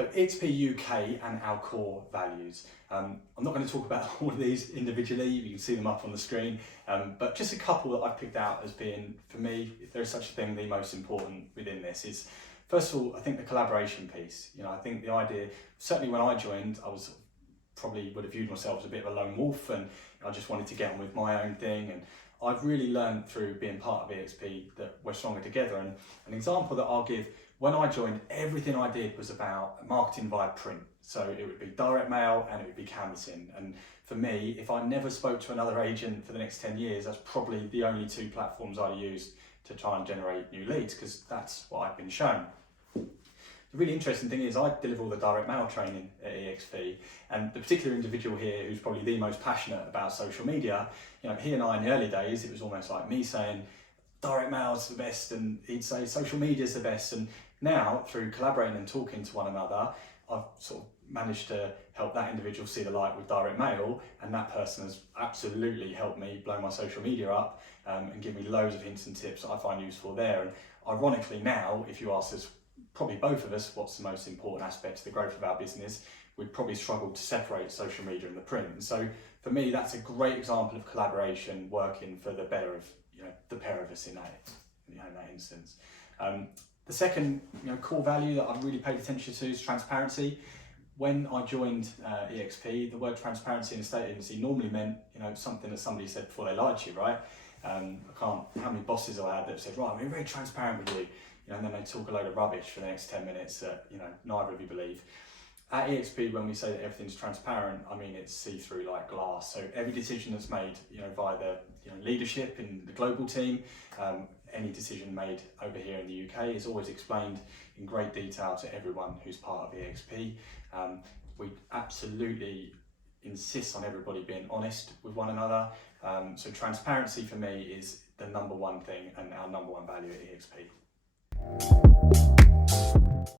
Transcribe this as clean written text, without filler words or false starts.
So eXp UK and our core values. I'm not going to talk about all of these individually, you can see them up on the screen, but just a couple that I've picked out as being, for me, if there is such a thing, the most important within this is, first of all, I think the collaboration piece. I think the idea, certainly when I joined, I was probably would have viewed myself as a bit of a lone wolf, and I just wanted to get on with my own thing. And I've really learned through being part of eXp that we're stronger together. And an example that I'll give, when I joined, everything I did was about marketing via print. So it would be direct mail and it would be canvassing. And for me, if I never spoke to another agent for the next 10 years, that's probably the only two platforms I'd use to try and generate new leads, because that's what I've been shown. The really interesting thing is I deliver all the direct mail training at eXp, and the particular individual here who's probably the most passionate about social media, he and I in the early days, it was almost like me saying direct mail's the best and he'd say social media's the best. And now through collaborating and talking to one another, I've sort of managed to help that individual see the light with direct mail, and that person has absolutely helped me blow my social media up and give me loads of hints and tips that I find useful there. And ironically now, if you ask us, probably both of us, what's the most important aspect to the growth of our business, we'd probably struggle to separate social media and the print. And so for me, that's a great example of collaboration working for the better of the pair of us in that instance. The second core value that I've really paid attention to is transparency. When I joined eXp, the word transparency in a estate agency normally meant something that somebody said before they lied to you, right? I can't, how many bosses I had that said, right, we're very transparent with you, and then they talk a load of rubbish for the next 10 minutes that neither of you believe. At eXp, when we say that everything's transparent, I mean it's see-through like glass. So every decision that's made via the leadership in the global team, any decision made over here in the UK is always explained in great detail to everyone who's part of eXp. We absolutely insist on everybody being honest with one another. So transparency for me is the number one thing and our number one value at eXp.